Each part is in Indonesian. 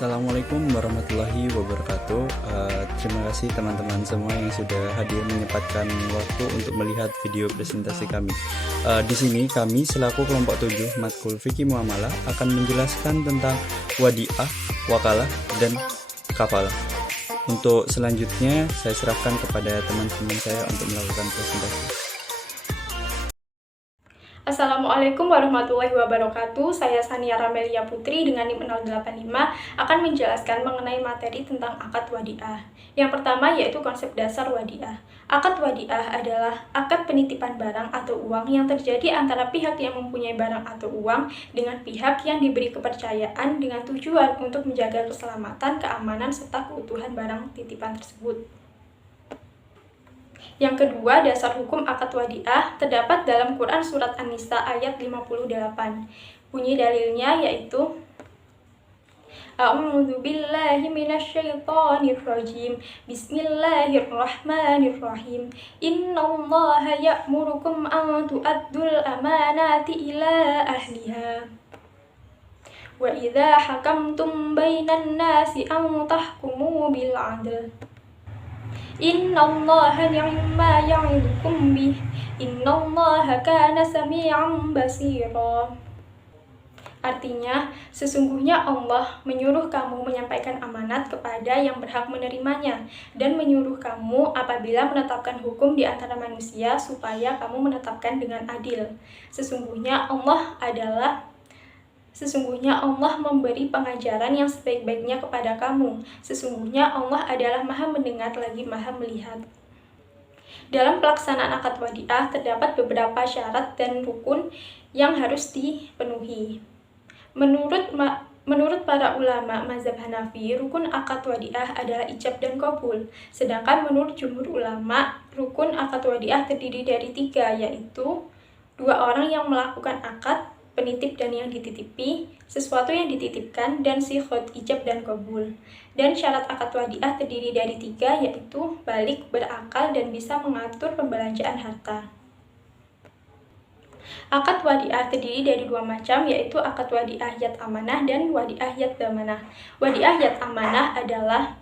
Assalamualaikum warahmatullahi wabarakatuh. Terima kasih teman-teman semua yang sudah hadir menyempatkan waktu untuk melihat video presentasi kami. Di sini kami selaku kelompok 7 Matkul Fikih Muamalah akan menjelaskan tentang wadiah, wakalah, dan kafalah. Untuk selanjutnya saya serahkan kepada teman-teman saya untuk melakukan presentasi. Assalamualaikum warahmatullahi wabarakatuh. Saya Sania Ramelia Putri dengan NIM 085 akan menjelaskan mengenai materi tentang akad wadiah. Yang pertama yaitu konsep dasar wadiah. Akad wadiah adalah akad penitipan barang atau uang yang terjadi antara pihak yang mempunyai barang atau uang dengan pihak yang diberi kepercayaan dengan tujuan untuk menjaga keselamatan, keamanan, serta keutuhan barang titipan tersebut. Yang kedua, dasar hukum akad wadiah terdapat dalam Quran Surat An-Nisa ayat 58. Bunyi dalilnya yaitu A'udzu billahi minasyaitonir rajim. Bismillahirrahmanirrahim. Innallaha ya'murukum an tu'addul amanati ila ahliha. Wa idza hakamtum bainan nasi an tahkumu bil 'adl. Innallaha ni'ma ya'idukum bih. Innallaha kana sami'an basira. Artinya, sesungguhnya Allah menyuruh kamu menyampaikan amanat kepada yang berhak menerimanya dan menyuruh kamu apabila menetapkan hukum di antara manusia supaya kamu menetapkan dengan adil. Sesungguhnya Allah memberi pengajaran yang sebaik-baiknya kepada kamu. Sesungguhnya Allah adalah Maha mendengar lagi Maha melihat. Dalam pelaksanaan akad wadiah terdapat beberapa syarat dan rukun yang harus dipenuhi. Menurut para ulama mazhab Hanafi, rukun akad wadiah adalah ijab dan qabul. Sedangkan menurut jumhur ulama, rukun akad wadiah terdiri dari 3, yaitu 2 orang yang melakukan akad, penitip dan yang dititipi, sesuatu yang dititipkan, dan sighot ijab dan qabul. Dan syarat akad wadiah terdiri dari 3, yaitu balik, berakal, dan bisa mengatur pembelanjaan harta. Akad wadiah terdiri dari 2 macam, yaitu akad wadiah yad amanah dan wadiah yad damanah. Wadiah yad amanah adalah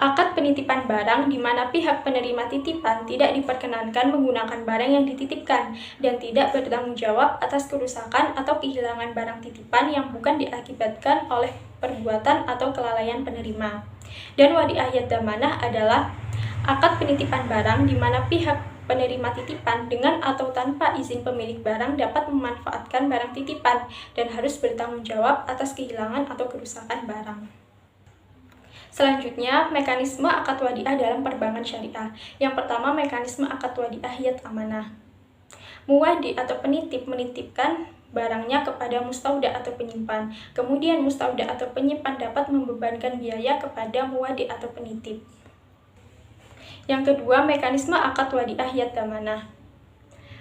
akad penitipan barang di mana pihak penerima titipan tidak diperkenankan menggunakan barang yang dititipkan dan tidak bertanggung jawab atas kerusakan atau kehilangan barang titipan yang bukan diakibatkan oleh perbuatan atau kelalaian penerima. Dan wadiah yad damanah adalah akad penitipan barang di mana pihak penerima titipan dengan atau tanpa izin pemilik barang dapat memanfaatkan barang titipan dan harus bertanggung jawab atas kehilangan atau kerusakan barang. Selanjutnya, mekanisme akad wadiah dalam perbankan syariah. Yang pertama, mekanisme akad wadiah yad amanah. Muwadi atau penitip menitipkan barangnya kepada mustauda atau penyimpan. Kemudian mustauda atau penyimpan dapat membebankan biaya kepada muwadi atau penitip. Yang kedua, mekanisme akad wadiah yad damanah.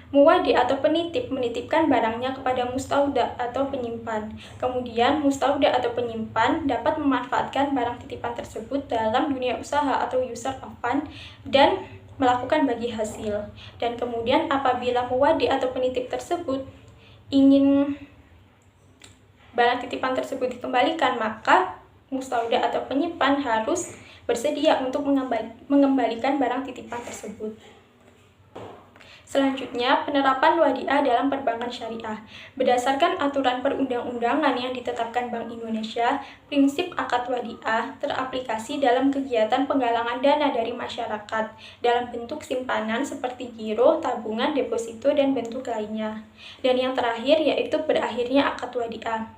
Muwadi atau penitip menitipkan barangnya kepada mustauda atau penyimpan. Kemudian mustauda atau penyimpan dapat memanfaatkan barang titipan tersebut dalam dunia usaha atau user of fund dan melakukan bagi hasil. Dan kemudian apabila muwadi atau penitip tersebut ingin barang titipan tersebut dikembalikan, maka mustauda atau penyimpan harus bersedia untuk mengembalikan barang titipan tersebut. Selanjutnya, penerapan wadiah dalam perbankan syariah. Berdasarkan aturan perundang-undangan yang ditetapkan Bank Indonesia, prinsip akad wadiah teraplikasi dalam kegiatan penggalangan dana dari masyarakat dalam bentuk simpanan seperti giro, tabungan, deposito, dan bentuk lainnya. Dan yang terakhir yaitu berakhirnya akad wadiah.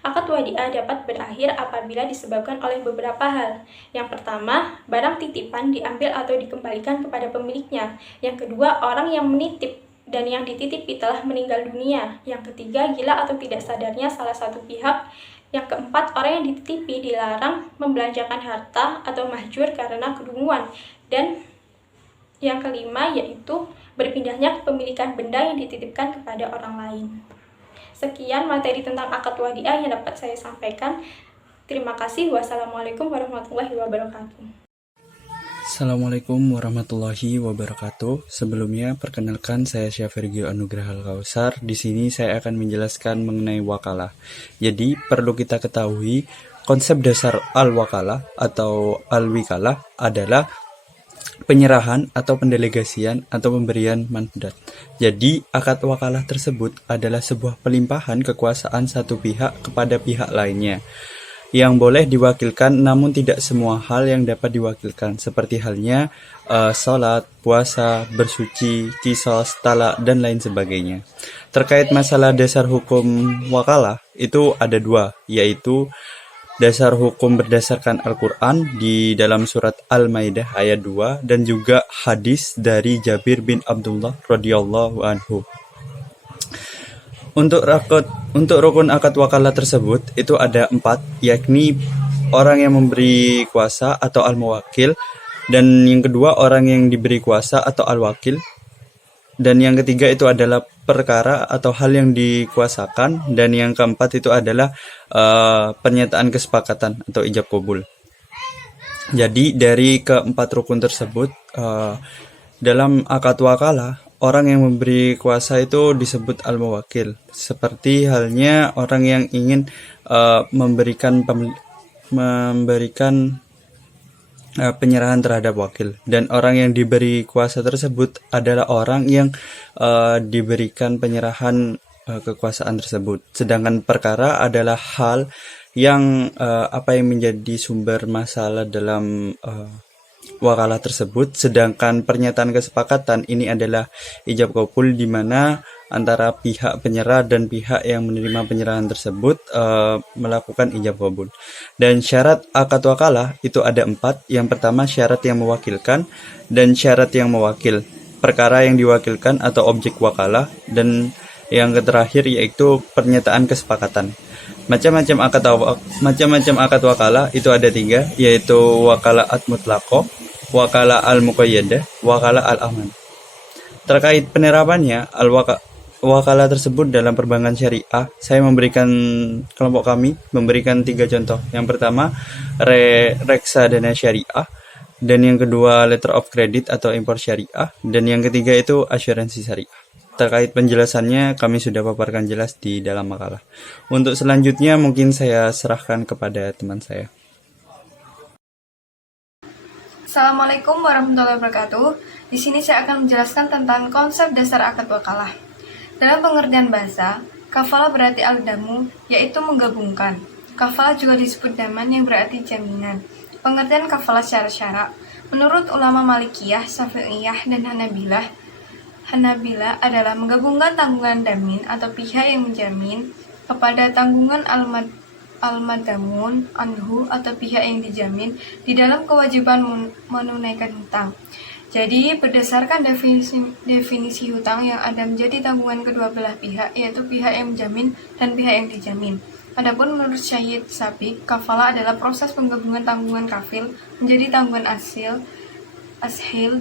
Akad wadiah dapat berakhir apabila disebabkan oleh beberapa hal. Yang pertama, barang titipan diambil atau dikembalikan kepada pemiliknya. Yang kedua, orang yang menitip dan yang dititipi telah meninggal dunia. Yang ketiga, gila atau tidak sadarnya salah satu pihak. Yang keempat, orang yang dititipi dilarang membelanjakan harta atau mahjur karena kedunguan. Dan yang kelima yaitu berpindahnya kepemilikan benda yang dititipkan kepada orang lain. Sekian materi tentang akad wadiah yang dapat saya sampaikan. Terima kasih. Wassalamualaikum warahmatullahi wabarakatuh. Assalamualaikum warahmatullahi wabarakatuh. Sebelumnya, perkenalkan saya Syafirgio Anugrah Al-Kausar. Di sini saya akan menjelaskan mengenai wakalah. Jadi, perlu kita ketahui konsep dasar al-wakalah atau al-wikalah adalah penyerahan atau pendelegasian atau pemberian mandat. Jadi, akad wakalah tersebut adalah sebuah pelimpahan kekuasaan satu pihak kepada pihak lainnya yang boleh diwakilkan, namun tidak semua hal yang dapat diwakilkan, seperti halnya salat, puasa, bersuci, qisas, talak, dan lain sebagainya. Terkait masalah dasar hukum wakalah, itu ada dua, yaitu dasar hukum berdasarkan Al-Quran di dalam surat Al-Maidah ayat 2, dan juga hadis dari Jabir bin Abdullah radhiyallahu anhu. Untuk rukun akad wakalah tersebut itu ada 4, yakni orang yang memberi kuasa atau al-muwakil, dan yang kedua orang yang diberi kuasa atau al-wakil, dan yang ketiga itu adalah perkara atau hal yang dikuasakan, dan yang keempat itu adalah pernyataan kesepakatan atau ijab kabul. Jadi dari keempat rukun tersebut, dalam akad wakalah orang yang memberi kuasa itu disebut al-muwakil, seperti halnya orang yang ingin memberikan penyerahan terhadap wakil, dan orang yang diberi kuasa tersebut adalah orang yang diberikan penyerahan kekuasaan tersebut. Sedangkan perkara adalah hal yang yang menjadi sumber masalah dalam wakalah tersebut, sedangkan pernyataan kesepakatan ini adalah ijab kabul, di mana antara pihak penyerah dan pihak yang menerima penyerahan tersebut melakukan ijab kabul. Dan syarat akad wakalah itu ada 4. Yang pertama syarat yang mewakilkan dan syarat yang mewakil, perkara yang diwakilkan atau objek wakalah, dan yang terakhir yaitu pernyataan kesepakatan. Macam-macam akad wakalah itu ada 3, yaitu wakalah mutlaqah, wakalah al-muqayyadah, wakalah al-aman. Terkait penerapannya wakalah tersebut dalam perbankan syariah, saya kelompok kami memberikan 3 contoh. Yang pertama reksadana syariah, dan yang kedua letter of credit atau impor syariah, dan yang ketiga itu asuransi syariah. Terkait penjelasannya kami sudah paparkan jelas di dalam makalah. Untuk selanjutnya mungkin saya serahkan kepada teman saya. Assalamualaikum warahmatullahi wabarakatuh. Di sini saya akan menjelaskan tentang konsep dasar akad wakalah. Dalam pengertian bahasa, kafalah berarti al-damu, yaitu menggabungkan. Kafalah juga disebut daman, yang berarti jaminan. Pengertian kafalah secara syarak, menurut ulama Malikiyah, Syafi'iyah, dan Hanabila adalah menggabungkan tanggungan damin atau pihak yang menjamin kepada tanggungan al-madamun anhu atau pihak yang dijamin di dalam kewajiban menunaikan hutang. Jadi berdasarkan definisi hutang yang ada menjadi tanggungan kedua belah pihak, yaitu pihak yang menjamin dan pihak yang dijamin. Adapun menurut Syed Sabiq, kafalah adalah proses penggabungan tanggungan kafil menjadi tanggungan ashil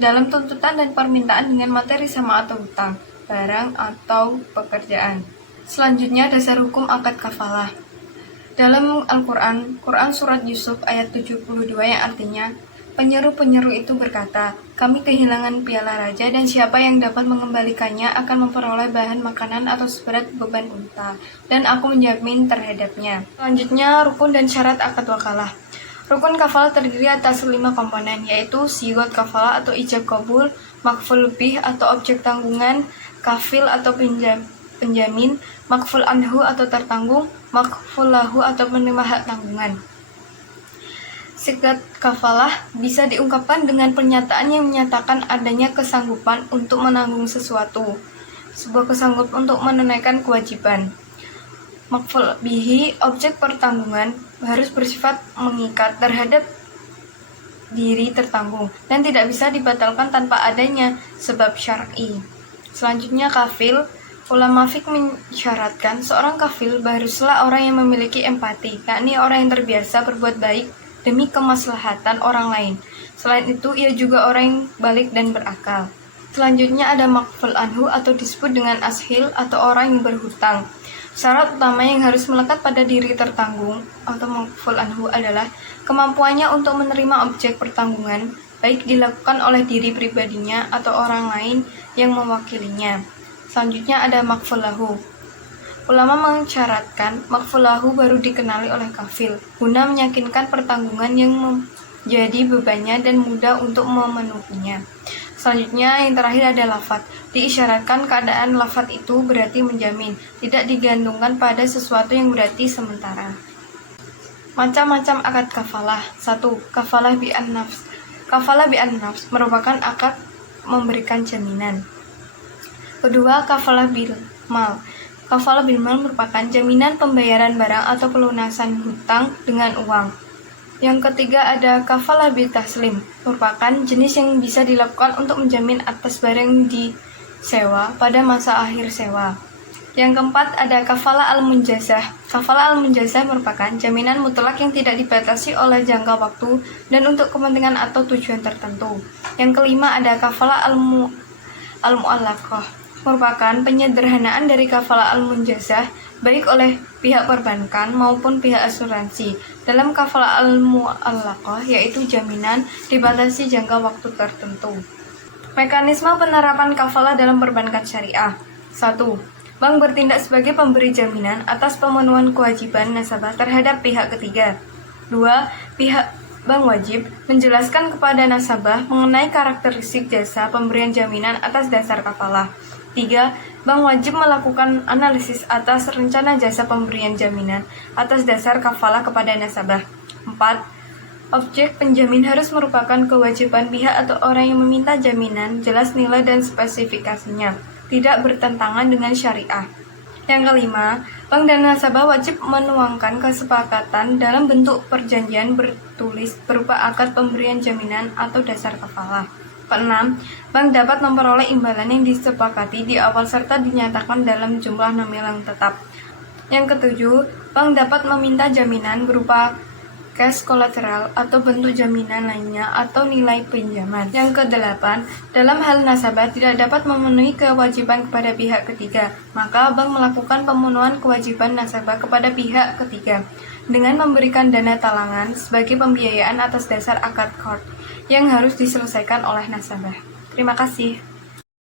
dalam tuntutan dan permintaan dengan materi sama atau hutang, barang atau pekerjaan. Selanjutnya dasar hukum akad kafalah. Dalam Al-Quran, surat Yusuf ayat 72 yang artinya, penyeru-penyeru itu berkata, kami kehilangan piala raja dan siapa yang dapat mengembalikannya akan memperoleh bahan makanan atau seberat beban unta, dan aku menjamin terhadapnya. Selanjutnya rukun dan syarat akad wakalah. Rukun kafalah terdiri atas 5 komponen, yaitu sigot kafalah atau ijab kabul, makful bih atau objek tanggungan, kafil atau penjamin, makful anhu atau tertanggung, makful lahu atau penerima hak tanggungan. Sigat kafalah bisa diungkapkan dengan pernyataan yang menyatakan adanya kesanggupan untuk menanggung sesuatu, sebuah kesanggupan untuk menunaikan kewajiban. Makful bihi, objek pertanggungan, harus bersifat mengikat terhadap diri tertanggung dan tidak bisa dibatalkan tanpa adanya sebab syar'i. Selanjutnya kafil. Ulama fiqh mensyaratkan seorang kafil haruslah orang yang memiliki empati, yakni orang yang terbiasa berbuat baik demi kemaslahatan orang lain. Selain itu, ia juga orang yang balik dan berakal. Selanjutnya ada makful anhu atau disebut dengan ashil atau orang yang berhutang. Syarat utama yang harus melekat pada diri tertanggung atau makful anhu adalah kemampuannya untuk menerima objek pertanggungan baik dilakukan oleh diri pribadinya atau orang lain yang mewakilinya. Selanjutnya ada makfulahu. Ulama mencaratkan makfulahu baru dikenali oleh kafil, guna meyakinkan pertanggungan yang menjadi bebannya dan mudah untuk memenuhinya. Selanjutnya yang terakhir ada lafadz. Diisyaratkan keadaan lafadz itu berarti menjamin, tidak digantungkan pada sesuatu yang berarti sementara. Macam-macam akad kafalah. 1. Kafalah bi'an-nafs. Kafalah bi'an-nafs merupakan akad memberikan jaminan. Kedua, kafalah bil mal. Kafalah bil mal merupakan jaminan pembayaran barang atau pelunasan hutang dengan uang. Yang ketiga ada kafalah bil taslim, merupakan jenis yang bisa dilakukan untuk menjamin atas barang yang disewa pada masa akhir sewa. Yang keempat ada kafalah al-munjazah. Kafalah al-munjazah merupakan jaminan mutlak yang tidak dibatasi oleh jangka waktu dan untuk kepentingan atau tujuan tertentu. Yang kelima ada kafalah al-mu'allaqah, merupakan penyederhanaan dari kafalah al-munjazah baik oleh pihak perbankan maupun pihak asuransi. Dalam kafalah al-mu'allaqah yaitu jaminan dibatasi jangka waktu tertentu. Mekanisme penerapan kafalah dalam perbankan syariah. 1. Bank bertindak sebagai pemberi jaminan atas pemenuhan kewajiban nasabah terhadap pihak ketiga. 2. Pihak bank wajib menjelaskan kepada nasabah mengenai karakteristik jasa pemberian jaminan atas dasar kafalah. 3. Bank wajib melakukan analisis atas rencana jasa pemberian jaminan atas dasar kafalah kepada nasabah. 4. Objek penjamin harus merupakan kewajiban pihak atau orang yang meminta jaminan, jelas nilai dan spesifikasinya, tidak bertentangan dengan syariah. Yang kelima, bank dan nasabah wajib menuangkan kesepakatan dalam bentuk perjanjian bertulis berupa akad pemberian jaminan atau dasar kafalah. Keenam, bank dapat memperoleh imbalan yang disepakati di awal serta dinyatakan dalam jumlah nominal yang tetap. Yang ketujuh, bank dapat meminta jaminan berupa cash collateral atau bentuk jaminan lainnya atau nilai pinjaman. Yang kedelapan, dalam hal nasabah tidak dapat memenuhi kewajiban kepada pihak ketiga, maka bank melakukan pemenuhan kewajiban nasabah kepada pihak ketiga dengan memberikan dana talangan sebagai pembiayaan atas dasar akad qard yang harus diselesaikan oleh nasabah. Terima kasih.